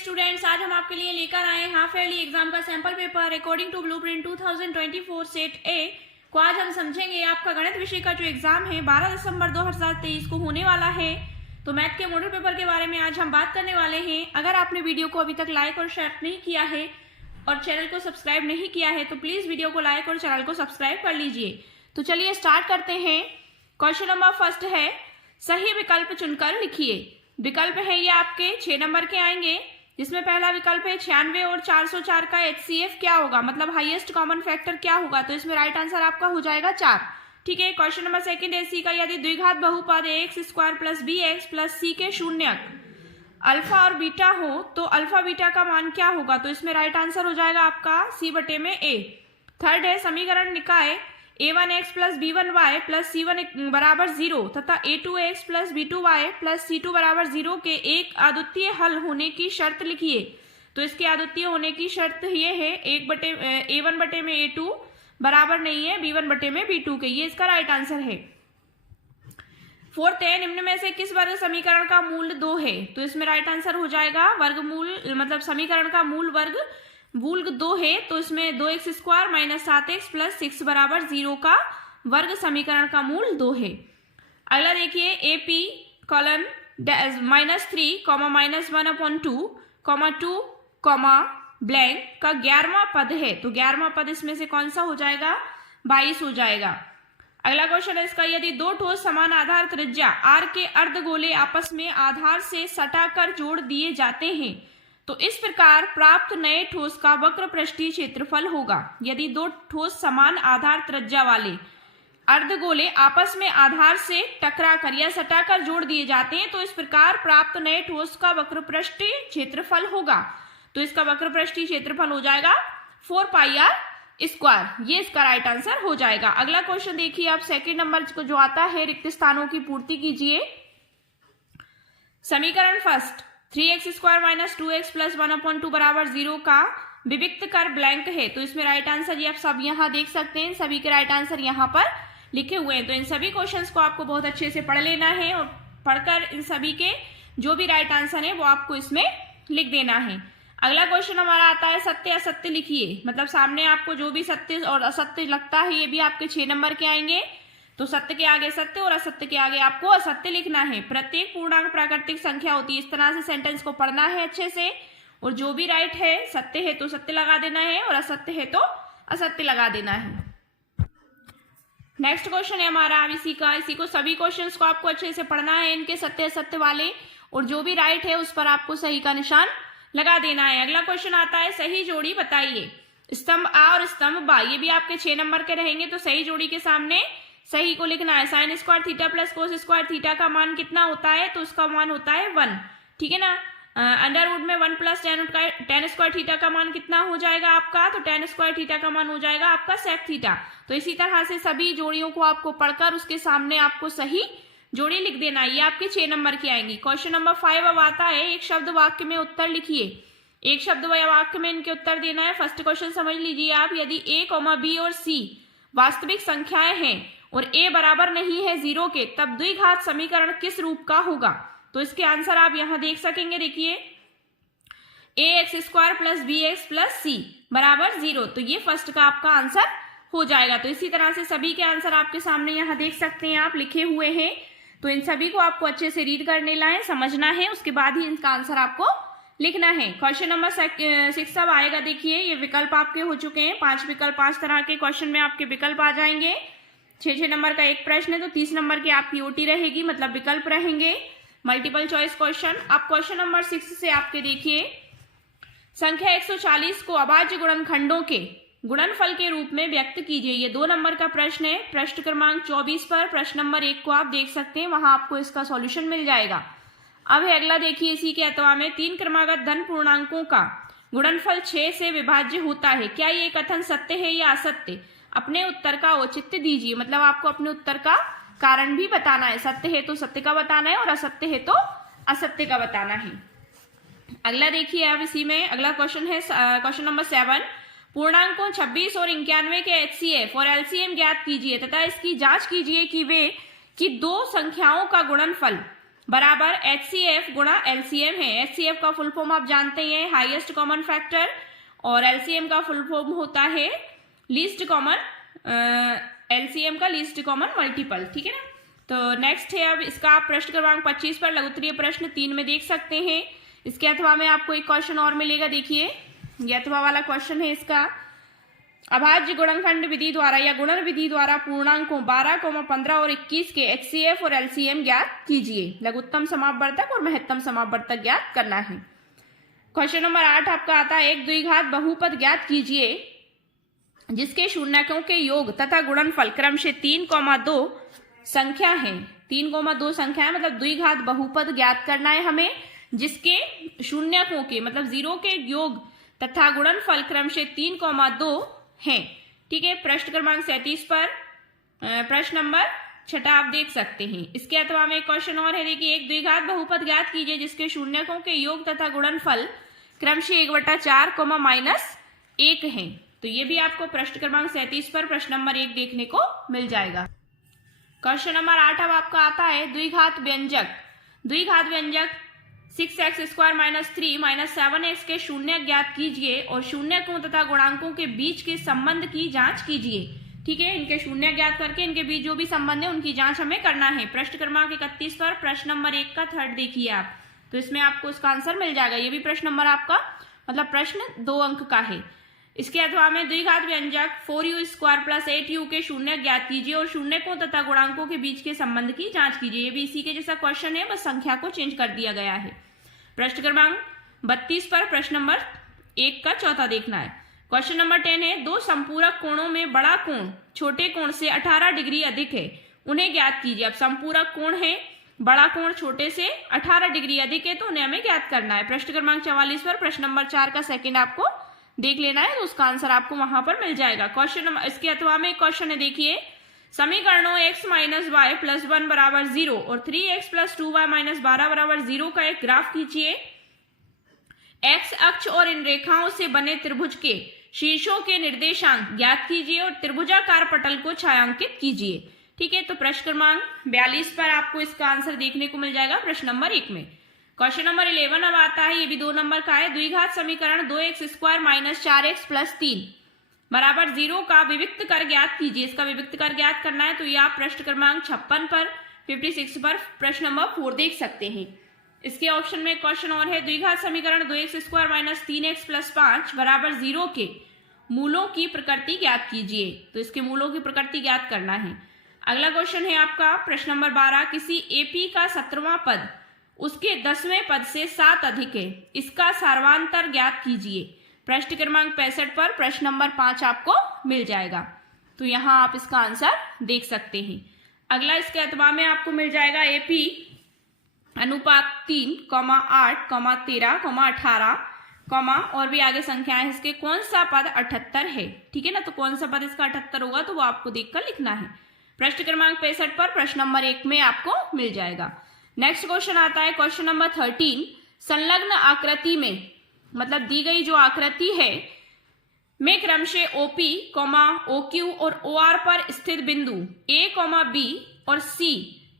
Students, आज हम आपके लिए लेकर आए हाफ ईयरली एग्जाम का sample paper according to blueprint 2024 set A को आज हम समझेंगे। आपका गणित विषय का जो एग्जाम है 12 दिसंबर 2023 को होने वाला है। तो मैथ के मॉडल पेपर के बारे में आज हम बात करने वाले हैं। अगर आपने वीडियो को अभी तक लाइक और शेयर नहीं किया है और चैनल को सब्सक्राइब नहीं किया है तो प्लीज वीडियो को लाइक और चैनल को सब्सक्राइब कर लीजिए। तो चलिए स्टार्ट करते हैं। क्वेश्चन नंबर फर्स्ट है, सही विकल्प चुनकर लिखिए। विकल्प है ये आपके 6 नंबर के आएंगे, जिसमें पहला विकल्प है 96 और 404 का HCF क्या होगा, मतलब हाईएस्ट कॉमन फैक्टर क्या होगा। तो इसमें राइट आंसर आपका हो जाएगा 4। ठीक है। क्वेश्चन नंबर सेकंड है, सी का यदि द्विघात बहुपद ax² + bx + c के शून्यक अल्फा और बीटा हो तो अल्फा बीटा का मान क्या होगा। तो इसमें राइट आंसर हो जाएगा आपका C/A। थर्ड है, समीकरण निकाय a1x + b1y + c1 बराबर 0 तथा a2x + b2y + c2 बराबर 0 के एक अद्वितीय हल होने की शर्त लिखिए। तो इसके अद्वितीय होने की शर्त ये है a1 में a2 बराबर नहीं है b1 में b2 के। ये इसका राइट आंसर है। फोर्थ है, निम्न में से किस वर्ग समीकरण का मूल 2 है। तो इसमें राइट आंसर हो जाएगा वर्गमूल, मतलब समीकरण का मूल वर्ग 2 है। तो इसमें 2x² - 7x + 6 बराबर 0 का वर्ग समीकरण का मूल 2 है। अगला देखिए, AP (-3, -1/2, 2, ब्लैंक का 11वां पद है। तो 11वां पद इसमें से कौन सा हो जाएगा, 22 हो जाएगा। अगला क्वेश्चन है इसका, यदि दो ठोस समान आधार त्रिज्या r के अर्धगोले आपस में आधार से सटाकर जोड़ दिए जाते हैं तो इस प्रकार प्राप्त नए ठोस का वक्र पृष्ठीय क्षेत्रफल होगा। यदि दो ठोस समान आधार त्रिज्या वाले अर्धगोले आपस में आधार से टकराकर या सटाकर जोड़ दिए जाते हैं तो इस प्रकार प्राप्त नए ठोस का वक्र पृष्ठीय क्षेत्रफल होगा। तो इसका वक्र पृष्ठीय क्षेत्रफल हो जाएगा 4πr²। ये इसका राइट आंसर हो जाएगा। अगला क्वेश्चन देखिए आप, सेकंड नंबर को जो आता है, रिक्त स्थानों की पूर्ति कीजिए। समीकरण फर्स्ट 3x² - 2x + 1/2 बराबर 0 का विविक्त कर ब्लैंक है। तो इसमें राइट आंसर ये आप सब यहाँ देख सकते हैं, सभी के राइट आंसर यहाँ पर लिखे हुए हैं। तो इन सभी क्वेश्चंस को आपको बहुत अच्छे से पढ़ लेना है और पढ़कर इन सभी के जो भी राइट आंसर है वो आपको इसमें लिख देना है। अगला क्वेश्चन हमारा आता है, सत्य असत्य लिखिए। मतलब सामने आपको जो भी सत्य और असत्य लगता है ये भी आपके 6 नंबर के आएंगे। तो सत्य के आगे सत्य और असत्य के आगे आपको असत्य लिखना है। प्रत्येक पूर्णांक प्राकृतिक संख्या होती है। इस तरह से सेंटेंस को पढ़ना है अच्छे से, और जो भी राइट है, सत्य है तो सत्य लगा देना है और असत्य है तो असत्य लगा देना है। नेक्स्ट क्वेश्चन है हमारा इसी को सभी क्वेश्चंस को आपको अच्छे से पढ़ना है, इनके सत्य असत्य वाले, और जो भी राइट है उस पर आपको सही का निशान लगा देना है। अगला क्वेश्चन आता है, सही जोड़ी बताइए। स्तंभ आ और स्तंभ बा ये भी आपके 6 नंबर के रहेंगे। तो सही जोड़ी के सामने सही को लिखना है। sin² θ + cos² θ का मान कितना होता है, तो उसका मान होता है 1। ठीक है ना। अंडरवुड में 1 + tan² θ का मान कितना हो जाएगा आपका, तो tan² θ का मान हो जाएगा आपका sec θ। तो इसी तरह से सभी जोड़ियों को आपको पढ़कर उसके सामने आपको सही जोड़ी लिख देना। ये आपके 6 नंबर की आएंगी। क्वेश्चन नंबर 5 अब आता है, एक शब्द वाक्य में उत्तर लिखिए। एक शब्द वाक्य में इनके उत्तर देना है। फर्स्ट क्वेश्चन समझ लीजिए आप, यदि a, b और c वास्तविक संख्याएं हैं और a बराबर नहीं है 0 के, तब द्विघात समीकरण किस रूप का होगा। तो इसके आंसर आप यहां देख सकेंगे। देखिए, ax² + bx + c बराबर 0। तो ये फर्स्ट का आपका आंसर हो जाएगा। तो इसी तरह से सभी के आंसर आपके सामने यहाँ देख सकते हैं, आप लिखे हुए हैं। तो इन सभी को आपको अच्छे से रीड करने लाए, समझना है, उसके बाद ही इनका आंसर आपको लिखना है। क्वेश्चन नंबर 6 अब आएगा। देखिए, ये विकल्प आपके हो चुके हैं। 5 विकल्प, 5 तरह के क्वेश्चन में आपके विकल्प आ जाएंगे। 6 नंबर का एक प्रश्न है, तो 30 नंबर की आपकी ओटी रहेगी, मतलब विकल्प रहेंगे, मल्टीपल चॉइस क्वेश्चन। अब क्वेश्चन नंबर 6 से आपके देखिए, संख्या 140 को अभाज्य गुणनखंडों के गुणनफल के रूप में व्यक्त कीजिए। ये 2 नंबर का प्रश्न है। प्रश्न क्रमांक 24 पर प्रश्न नंबर 1 को आप देख सकते हैं, वहां आपको इसका सॉल्यूशन मिल जाएगा। अब है अगला, देखिए इसी के अथवा में 3 क्रमागत धन पूर्णांकों का गुणनफल 6 से विभाज्य होता है। क्या ये कथन सत्य है या असत्य। अपने उत्तर का औचित्य दीजिए, मतलब आपको अपने उत्तर का कारण भी बताना है। सत्य है तो सत्य का बताना है और असत्य है तो असत्य का बताना है। अगला देखिए, अब इसी में अगला क्वेश्चन है क्वेश्चन नंबर 7, पूर्णांकों 26 और 91 के HCF और LCM ज्ञात कीजिए तथा इसकी जांच कीजिए कि वे दो संख्याओं का गुणनफल बराबर HCF गुणा LCM है। HCF का फुल फॉर्म आप जानते हैं, हाईएस्ट कॉमन फैक्टर, और LCM का फुल फॉर्म होता है लीस्ट कॉमन, LCM का लीस्ट कॉमन मल्टीपल, ठीक है ना। तो नेक्स्ट है अब इसका आप प्रश्न क्रमांक 25 पर लघुत्तरीय प्रश्न 3 में देख सकते हैं। इसके अथवा में आपको एक क्वेश्चन और मिलेगा, देखिए ये अथवा वाला क्वेश्चन है इसका। अभाज्य गुणनखंड विधि द्वारा या गुणन विधि द्वारा पूर्णांकों 12, 15 और 21 के HCF और LCM ज्ञात कीजिए। लघुत्तम समापवर्तक और महत्तम समापवर्तक ज्ञात करना है। क्वेश्चन नंबर 8 आपका आता है, एक द्विघात बहुपद ज्ञात कीजिए जिसके शून्यकों के योग तथा गुणनफल क्रम से 3,2 संख्या है। 3,2 संख्या है, मतलब द्विघात बहुपद ज्ञात करना है हमें जिसके शून्यकों के मतलब जीरो के योग तथा गुणनफल क्रम से 3,2 हैं, ठीक है। प्रश्न क्रमांक 37 पर प्रश्न नंबर 6 आप देख सकते हैं। इसके अथवा में एक क्वेश्चन और है, देखिए एक द्विघात बहुपद ज्ञात कीजिए जिसके शून्यकों के योग तथा गुणनफल क्रम से 1/4 -1 है। तो ये भी आपको प्रश्न क्रमांक 37 पर प्रश्न नंबर 1 देखने को मिल जाएगा। क्वेश्चन नंबर 8 अब आपका आता है, द्विघात व्यंजक 6x² - 3 - 7x के शून्य ज्ञात कीजिए और शून्यकों तथा गुणांकों के बीच के संबंध की जांच कीजिए, ठीक है। इनके शून्य ज्ञात करके इनके बीच जो भी संबंध है उनकी जांच हमें करना है। प्रश्न क्रमांक 31 पर प्रश्न नंबर 1 का थर्ड देखिए आप, तो इसमें आपको उसका आंसर मिल जाएगा। ये भी प्रश्न नंबर आपका मतलब प्रश्न 2 अंक का है। इसके अथवा में द्विघात व्यंजक 4u² + 8u के शून्य ज्ञात कीजिए और शून्यकों तथा गुणांकों के बीच के संबंध की जांच कीजिए। ये भी इसी के जैसा क्वेश्चन है, बस संख्या को चेंज कर दिया गया है। प्रश्न क्रमांक 32 पर प्रश्न नंबर 1 का चौथा देखना है। क्वेश्चन नंबर 10 है, दो संपूरक कोणों में बड़ा कोण छोटे कोण से 18 डिग्री अधिक है, उन्हें ज्ञात कीजिए। अब संपूरक कोण है, बड़ा कोण छोटे से 18 डिग्री अधिक है, तो उन्हें हमें ज्ञात करना है। प्रश्न क्रमांक 44 पर प्रश्न नंबर 4 का सेकंड आपको देख लेना है, तो उसका आंसर आपको वहां पर मिल जाएगा। क्वेश्चन नंबर इसके अथवा में क्वेश्चन है, देखिए समीकरणों x - y + 1 = 0 और 3x + 2y - 12 = 0 का एक ग्राफ खींचिए। x अक्ष और इन रेखाओं से बने त्रिभुज के शीर्षों के निर्देशांक ज्ञात कीजिए और त्रिभुजाकार पटल को छायांकित कीजिए, ठीक है। तो प्रश्न क्रमांक 42 पर आपको इसका आंसर देखने को मिल जाएगा प्रश्न नंबर 1 में। क्वेश्चन नंबर 11 अब आता है, ये भी 2 नंबर का है। द्विघात समीकरण 2x² - 4x + 3 = 0 का विविक्त कर ज्ञात कीजिए। इसका विविक्त कर ज्ञात करना है, तो ये आप प्रश्न क्रमांक 56 पर 56 पर प्रश्न नंबर 4 देख सकते हैं। इसके ऑप्शन में क्वेश्चन और है, द्विघात समीकरण 2x² - 3x + 5 = 0 के मूलों की प्रकृति ज्ञात कीजिए। तो इसके मूलों की प्रकृति ज्ञात करना है। अगला क्वेश्चन है आपका प्रश्न नंबर 12, किसी एपी का 17वां पद उसके 10वें पद से 7 अधिक है, इसका सार्वांतर ज्ञात कीजिए। प्रश्न क्रमांक 65 पर प्रश्न नंबर 5 आपको मिल जाएगा, तो यहां आप इसका आंसर देख सकते हैं। अगला इसके अथवा में आपको मिल जाएगा एपी अनुपात 3, 8, 13, 18, और भी आगे संख्याएं हैं, इसके कौन सा पद 78 है, ठीक है ना। तो कौन सा पद इसका 78 होगा, तो वो आपको देखकर लिखना है। प्रश्न क्रमांक 65 पर प्रश्न नंबर 1 में आपको मिल जाएगा। नेक्स्ट क्वेश्चन आता है क्वेश्चन नंबर 13, संलग्न आकृति में मतलब दी गई जो आकृति है में क्रम से OP, OQ और OR पर स्थित बिंदु A, B और C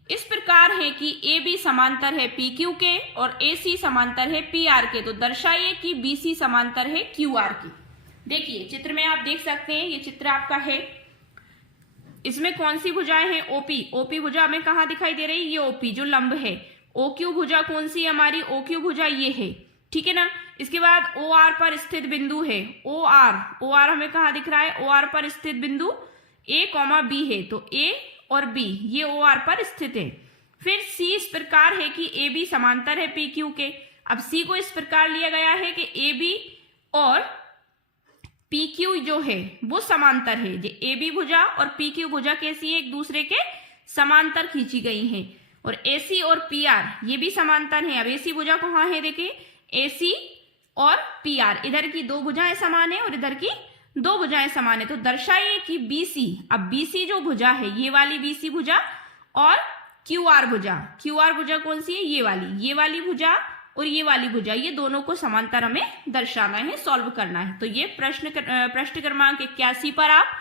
इस प्रकार है कि AB समांतर है PQ के और AC समांतर है PR के। तो दर्शाइए कि BC समांतर है QR की। देखिए चित्र में आप देख सकते हैं, ये चित्र आपका है। इसमें कौन सी भुजाएं हैं? OP भुजा हमें कहाँ दिखाई दे रही है? ये OP जो लंब है। OQ भुजा कौन सी है हमारी? OQ भुजा ये है, ठीक है ना। इसके बाद OR पर स्थित बिंदु है OR हमें कहाँ दिख रहा है? OR पर स्थित बिंदु A, B है, तो A और B ये OR पर स्थित है। फिर C इस प्रकार है कि AB समांतर है PQ के। अब C को इस प्रकार लिया गया है कि AB और PQ जो है वो समांतर है। जो AB भुजा और PQ भुजा कैसी है? एक दूसरे के समांतर खींची गई हैं। और AC और PR ये भी समांतर है। अब AC भुजा कहाँ है? देखिए AC और PR, इधर की 2 भुजाएं समान है और इधर की 2 भुजाएं समान है। तो दर्शाइए कि BC, अब BC जो भुजा है ये वाली BC भुजा और QR भुजा कौन सी है? ये वाली भुजा और ये वाली भुजा, ये दोनों को समांतर हमें दर्शाना है, सॉल्व करना है। तो ये प्रश्न क्रमांक 81 पर आप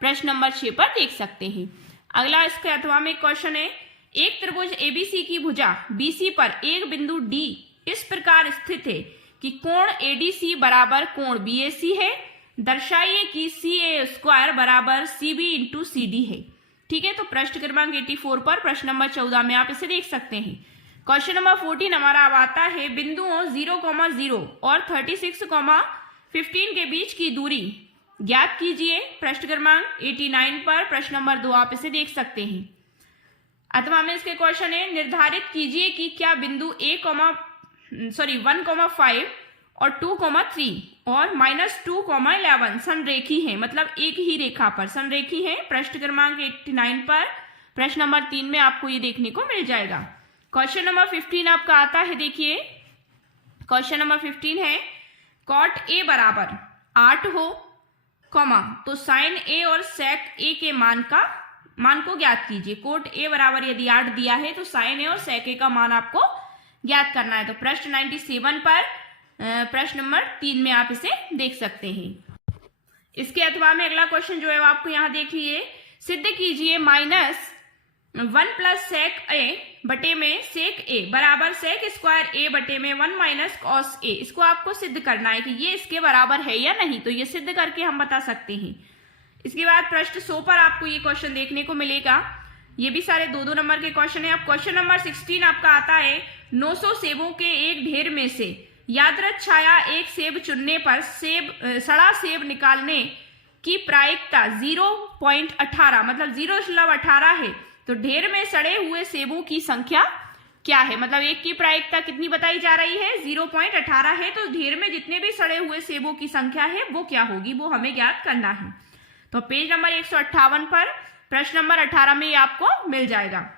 प्रश्न नंबर 6 पर देख सकते हैं। अगला इसके अथवा में क्वेश्चन है, एक त्रिभुज एबीसी की भुजा बीसी पर एक बिंदु डी इस प्रकार स्थित है कि कोण एडीसी बराबर कोण बीएसी है। दर्शाइए कि CA² बराबर CB इंटू CD है। ठीक है, तो प्रश्न क्रमांक 84 पर प्रश्न नंबर 14 में आप इसे देख सकते हैं। क्वेश्चन नंबर 14 हमारा अब आता है, बिंदुओं 0,0 और 36,15 के बीच की दूरी ज्ञात कीजिए। प्रश्न क्रमांक 89 पर प्रश्न नंबर 2 आप इसे देख सकते हैं। अथवा में इसके क्वेश्चन है, निर्धारित कीजिए कि क्या बिंदु 1,5 और 2,3 और -2,11 संरेखी है, मतलब एक ही रेखा पर संरेखी है। प्रश्न क्रमांक 89 पर प्रश्न नंबर 3 में आपको ये देखने को मिल जाएगा। क्वेश्चन नंबर 15 आपका आता है, देखिए क्वेश्चन नंबर 15 है, कॉट ए बराबर 8 हो, तो साइन ए और सेक ए के मान को ज्ञात कीजिए। कोट ए बराबर यदि 8 दिया है तो साइन ए और सेक ए का मान आपको ज्ञात करना है। तो प्रश्न 97 पर प्रश्न नंबर 3 में आप इसे देख सकते हैं। इसके अथवा में अगला क्वेश्चन जो है वो आपको यहाँ देख लीजिए, सिद्ध कीजिए -1 प्लस सेक ए बटे में सेक ए बराबर सेक स्क्वायर ए बटे में 1 माइनस कॉस ए। इसको आपको सिद्ध करना है कि ये इसके बराबर है या नहीं, तो ये सिद्ध करके हम बता सकते हैं। इसके बाद प्रश्न 100 पर आपको ये क्वेश्चन देखने को मिलेगा। ये भी सारे 2-2 नंबर के क्वेश्चन है। अब क्वेश्चन नंबर 16 आपका आता है, 900 सेबों के एक ढेर में से यादृच्छिक छाया एक सेब चुनने पर सड़ा सेब निकालने की प्रायिकता 0.18 मतलब 0.18 है, तो ढेर में सड़े हुए सेबों की संख्या क्या है। मतलब एक की प्रायिकता कितनी बताई जा रही है, 0.18 है, तो ढेर में जितने भी सड़े हुए सेबों की संख्या है वो क्या होगी, वो हमें ज्ञात करना है। तो पेज नंबर 158 पर प्रश्न नंबर 18 में ये आपको मिल जाएगा।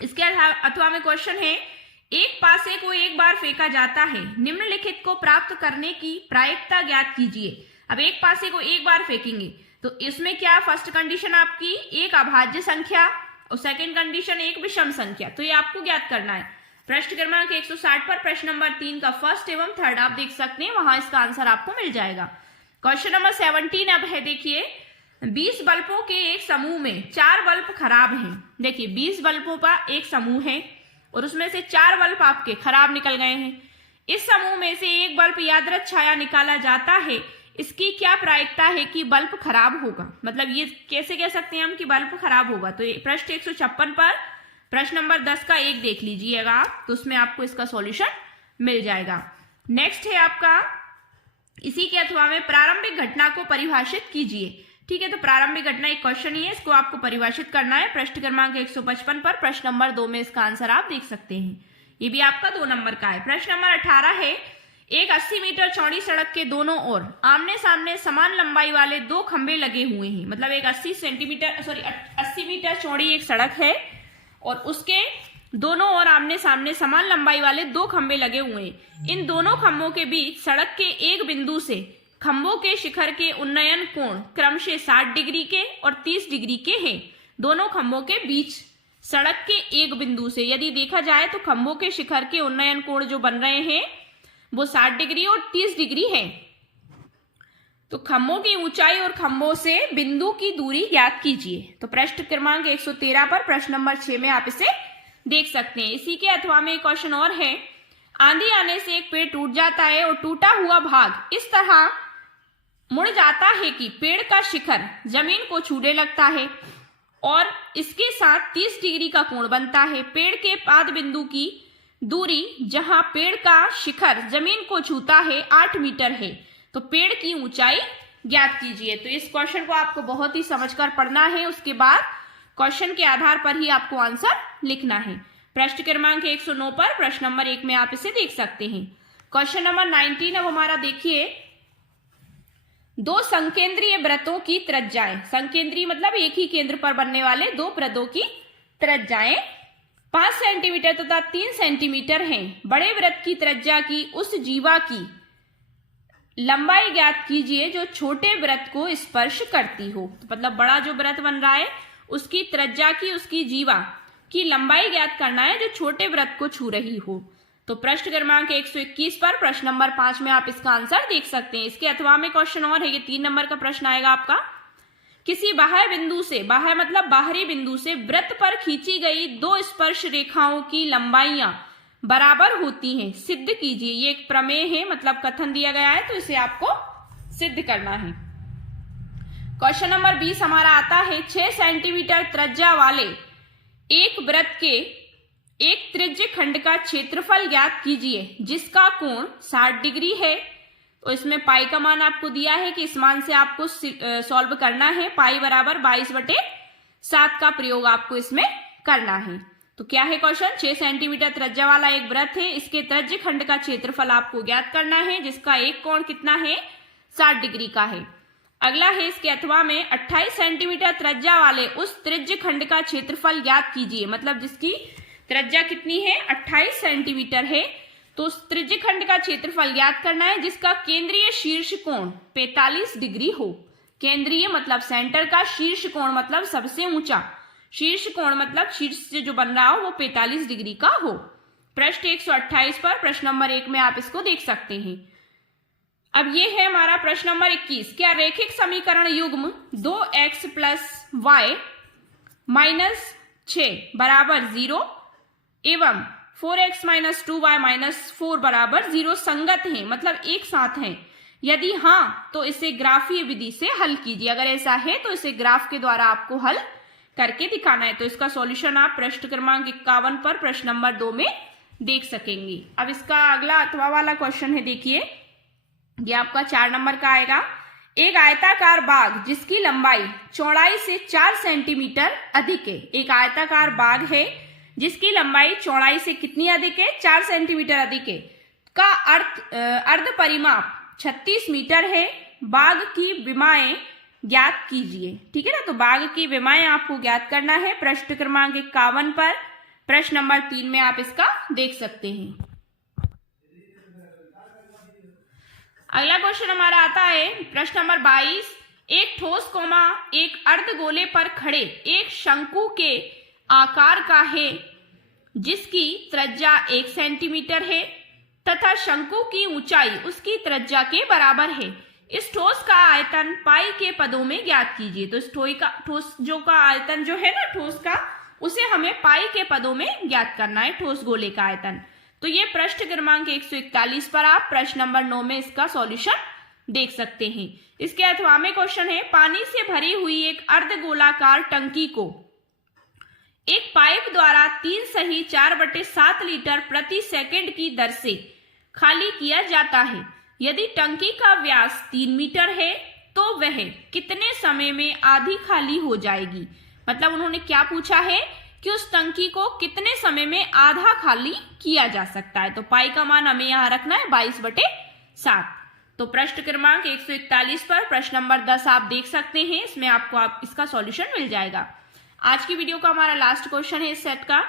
इसके अथवा में क्वेश्चन है, एक पासे को एक बार फेंका जाता है, निम्नलिखित को प्राप्त करने की प्रायिकता ज्ञात कीजिए। अब एक पासे को एक बार फेंकेंगे तो इसमें क्या, फर्स्ट कंडीशन आपकी एक अभाज्य संख्या और सेकंड कंडीशन एक विषम संख्या, तो ये आपको ज्ञात करना है। प्रश्न क्रमांक 160 पर प्रश्न नंबर 3 का फर्स्ट एवं थर्ड आप देख सकते हैं, वहां इसका आंसर आपको मिल जाएगा। क्वेश्चन नंबर 17 अब है, देखिए 20 बल्बों के एक समूह में 4 बल्ब खराब हैं। देखिए 20 बल्बों का एक समूह है और उसमें से 4 बल्ब आपके खराब निकल गए हैं। इस समूह में से एक बल्ब यादृच्छिक छाया निकाला जाता है, इसकी क्या प्रायिकता है कि बल्ब खराब होगा। मतलब ये कैसे कह सकते हैं हम कि बल्ब खराब होगा। तो प्रश्न 156 पर प्रश्न नंबर 10 का 1 देख लीजिएगा आप, तो उसमें आपको इसका सॉल्यूशन मिल जाएगा। नेक्स्ट है आपका, इसी के अथवा में प्रारंभिक घटना को परिभाषित कीजिए। ठीक है, तो प्रारंभिक घटना एक क्वेश्चन ही है, इसको आपको परिभाषित करना है। प्रश्न क्रमांक 155 पर प्रश्न नंबर 2 में इसका आंसर आप देख सकते हैं। ये भी आपका 2 नंबर का है। प्रश्न नंबर 18 है, एक 80 मीटर चौड़ी सड़क के दोनों ओर आमने सामने समान लंबाई वाले 2 खंबे लगे हुए हैं। मतलब एक 80 मीटर चौड़ी एक सड़क है और उसके दोनों ओर आमने सामने समान लंबाई वाले 2 खंबे लगे हुए हैं। इन दोनों खंभों के बीच सड़क के एक बिंदु से खंभों के शिखर के उन्नयन कोण क्रमशः 60 डिग्री के और 30 डिग्री के हैं। दोनों खंभों के बीच सड़क के एक बिंदु से यदि देखा जाए तो खंभों के शिखर के उन्नयन कोण जो बन रहे हैं वो 60 डिग्री और 30 डिग्री है। तो खंभों की ऊंचाई और खंभों से बिंदु की दूरी ज्ञात कीजिए। तो प्रश्न क्रमांक 113 पर प्रश्न नंबर 6 में आप इसे देख सकते हैं। इसी के अथवा में क्वेश्चन और है, आंधी आने से एक पेड़ टूट जाता है और टूटा हुआ भाग इस तरह मुड़ जाता है कि पेड़ का शिखर जमीन को छूने लगता है और इसके साथ 30 डिग्री का कोण बनता है। पेड़ के पाद बिंदु की दूरी जहां पेड़ का शिखर जमीन को छूता है 8 मीटर है। तो पेड़ की ऊंचाई ज्ञात कीजिए। तो इस क्वेश्चन को आपको बहुत ही समझकर पढ़ना है, उसके बाद क्वेश्चन के आधार पर ही आपको आंसर लिखना है। प्रश्न क्रमांक 109 पर प्रश्न नंबर 1 में आप इसे देख सकते हैं। क्वेश्चन नंबर 19 अब हमारा देखिए, 2 संकेंद्रीय वृत्तों की त्रिज्याएं, संकेंद्रीय मतलब एक ही केंद्र पर बनने वाले 2 वृत्तों की त्रिज्याएं 5 सेंटीमीटर तथा 3 सेंटीमीटर हैं। बड़े वृत्त की त्रिज्या की उस जीवा की लंबाई ज्ञात कीजिए जो छोटे वृत्त को स्पर्श करती हो। तो मतलब बड़ा जो वृत्त बन रहा है उसकी त्रिज्या की उसकी जीवा की लंबाई ज्ञात करना है जो छोटे वृत्त को छू रही हो। तो प्रश्न क्रमांक 121 पर प्रश्न नंबर 5 में आप इसका आंसर देख सकते हैं। इसके अथवा में क्वेश्चन और है, ये 3 नंबर का प्रश्न आएगा आपका। किसी बाह्य बिंदु से, बाह्य मतलब बाहरी बिंदु से वृत्त पर खींची गई दो स्पर्श रेखाओं की लंबाइयां बराबर होती हैं, सिद्ध कीजिए। ये एक प्रमेय है, मतलब कथन दिया गया है, तो इसे आपको सिद्ध करना है। क्वेश्चन नंबर 20 हमारा आता है 6 सेंटीमीटर त्रिज्या वाले एक वृत्त के एक त्रिज्य खंड का क्षेत्रफल ज्ञात कीजिए जिसका कोण 60 डिग्री है। तो इसमें पाई का मान आपको दिया है कि इस मान से आपको सॉल्व करना है। पाई बराबर 22/7 का प्रयोग आपको इसमें करना है। तो क्या है क्वेश्चन, 6 सेंटीमीटर त्रिज्या वाला एक वृत्त है, इसके त्रिज्य खंड का क्षेत्रफल आपको ज्ञात करना है जिसका एक कोण कितना है, 60 डिग्री का है। अगला है इसके अथवा में 28 सेंटीमीटर त्रिज्या वाले उस त्रिज्य खंड का क्षेत्रफल ज्ञात कीजिए, मतलब जिसकी त्रिज्या कितनी है, 28 सेंटीमीटर है। तो उस त्रिज्य खंड का क्षेत्रफल ज्ञात करना है जिसका केंद्रीय शीर्ष कोण 45 डिग्री हो। केंद्रीय मतलब सेंटर का, शीर्ष कोण मतलब सबसे ऊंचा, शीर्ष कोण मतलब शीर्ष से जो बन रहा हो वो 45 डिग्री का हो। पृष्ठ 128 पर प्रश्न नंबर 1 में आप इसको देख सकते हैं। अब ये है हमारा प्रश्न नंबर 21। क्या रैखिक समीकरण युग्म 2x + y - 6 = 0 एवं 4x - 2y - 4 = 0 संगत हैं, मतलब एक साथ हैं? यदि हाँ तो इसे ग्राफीय विधि से हल कीजिए। अगर ऐसा है तो इसे ग्राफ के द्वारा आपको हल करके दिखाना है। तो इसका सॉल्यूशन आप पृष्ठ क्रमांक 51 पर प्रश्न नंबर 2 में देख सकेंगे। अब इसका अगला अथवा वाला क्वेश्चन है, देखिए ये आपका 4 नंबर का आएगा। एक आयताकार बाग जिसकी लंबाई चौड़ाई से 4 सेंटीमीटर अधिक है। एक आयताकार बाग है जिसकी लंबाई चौड़ाई से कितनी अधिक है, 4 सेंटीमीटर अधिक है, का अर्ध परिमाप 36 मीटर है। बाग की विमाएं ज्ञात कीजिए। ठीक है ना, तो बाग की विमाएं आपको ज्ञात करना है। पृष्ठ क्रमांक 51 पर प्रश्न नंबर 3 में आप इसका देख सकते हैं। अगला क्वेश्चन हमारा आता है प्रश्न नंबर 22। एक ठोस कोमा एक अर्धगोले पर खड़े एक शंकु के आकार का है जिसकी त्रिज्या 1 सेंटीमीटर है तथा शंकु की ऊंचाई उसकी त्रिज्या के बराबर है। इस ठोस का आयतन पाई के पदों में ज्ञात कीजिए। तो इस ठोस जो का आयतन जो है ना ठोस का, उसे हमें पाई के पदों में ज्ञात करना है, ठोस गोले का आयतन। तो ये पृष्ठ क्रमांक 141 पर आप प्रश्न नंबर 9 में इसका सॉल्यूशन देख सकते हैं। इसके अथवा में क्वेश्चन है, पानी से भरी हुई एक अर्धगोलाकार टंकी को एक पाइप द्वारा 3 सही 4/7 लीटर प्रति सेकंड की दर से खाली किया जाता है। यदि टंकी का व्यास 3 मीटर है तो वह कितने समय में आधी खाली हो जाएगी। मतलब उन्होंने क्या पूछा है कि उस टंकी को कितने समय में आधा खाली किया जा सकता है। तो पाई का मान हमें यहां रखना है 22/7। तो पृष्ठ क्रमांक 141 पर प्रश्न नंबर 10 आप देख सकते हैं। इसमें आपको इसका सॉल्यूशन मिल जाएगा। आज की वीडियो का हमारा लास्ट क्वेश्चन है इस सेट का।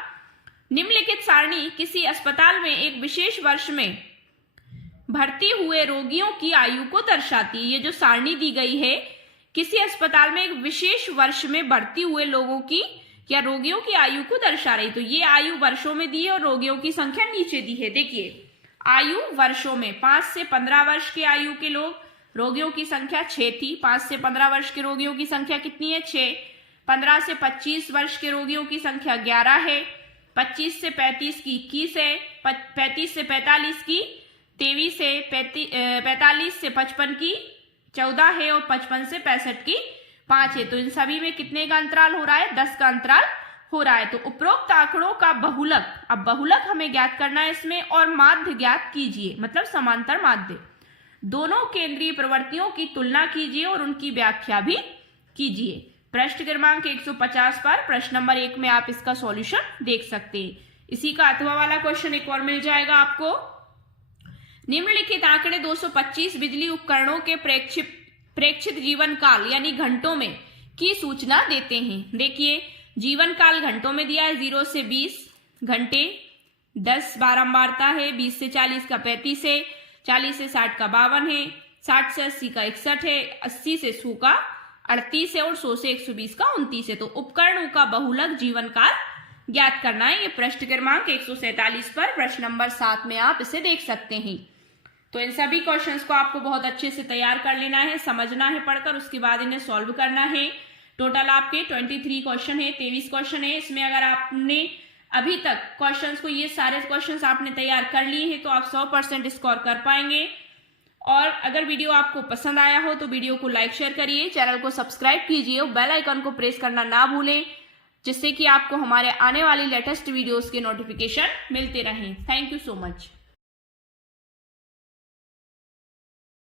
निम्नलिखित सारणी किसी अस्पताल में एक विशेष वर्ष में भर्ती हुए रोगियों की आयु को दर्शाती है। ये जो सारणी दी गई है, किसी अस्पताल में एक विशेष वर्ष में भर्ती हुए लोगों की या रोगियों की आयु को दर्शा रही। तो ये आयु वर्षों में दी है और रोगियों की संख्या नीचे दी है। देखिए आयु वर्षों में 5 से 15 वर्ष के आयु के लोग, रोगियों की संख्या 6 थी। 5 से 15 वर्ष के रोगियों की संख्या कितनी है, 6। 15 से 25 वर्ष के रोगियों की संख्या 11 है। 25 से 35 की 21 है। 35 से 45 की 23 है। 45 से 55 की 14 है और 55 से 65 की 5 है। तो इन सभी में कितने का अंतराल हो रहा है, 10 का अंतराल हो रहा है। तो उपरोक्त आंकड़ों का बहुलक, अब बहुलक हमें ज्ञात करना है इसमें, और माध्य ज्ञात कीजिए, मतलब समांतर माध्य। दोनों केंद्रीय प्रवृत्तियों की तुलना कीजिए और उनकी व्याख्या भी कीजिए। पृष्ठ क्रमांक 150 पर प्रश्न नंबर 1 में आप इसका सॉल्यूशन देख सकते हैं। इसी का अथवा वाला क्वेश्चन एक और मिल जाएगा आपको। निम्नलिखित आंकड़े 225 बिजली उपकरणों के प्रेक्षित जीवन काल यानी घंटों में की सूचना देते हैं। देखिए जीवन काल घंटों में दिया है, 0 से 20 घंटे, 10 बारंबारता है, 20 से 40 का 35 है, 40 से 60 का 52 है, 60 से 80 का 61 है, 80 से 100 का 38 है और 100 से 120 का 29 है। तो उपकरणों का बहुलक जीवन काल ज्ञात करना है। ये पृष्ठ क्रमांक 147 पर प्रश्न नंबर 7 में आप इसे देख सकते हैं। तो इन सभी क्वेश्चंस को आपको बहुत अच्छे से तैयार कर लेना है, समझना है पढ़कर, उसके बाद इन्हें सॉल्व करना है। टोटल आपके 23 क्वेश्चन है, 23 क्वेश्चन है। इसमें अगर आपने अभी तक क्वेश्चंस को, ये सारे क्वेश्चंस आपने तैयार कर लिए हैं तो आप 100% स्कोर कर पाएंगे। और अगर वीडियो आपको पसंद आया हो तो वीडियो को लाइक शेयर करिए, चैनल को सब्सक्राइब कीजिए और बेल आइकन को प्रेस करना ना भूलें, जिससे कि आपको हमारे आने वाली लेटेस्ट वीडियोस के नोटिफिकेशन मिलते रहें। Thank you so much.